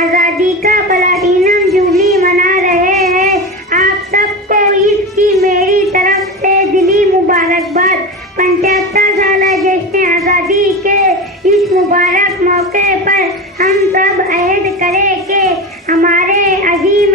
आज़ादी का platinum jubilee मना रहे हैं। आप सबको इसकी मेरी तरफ से दिली मुबारकबाद। 75 साल जश्न आज़ादी के इस मुबारक मौके पर हम सब अहद करें कि हमारे अजीम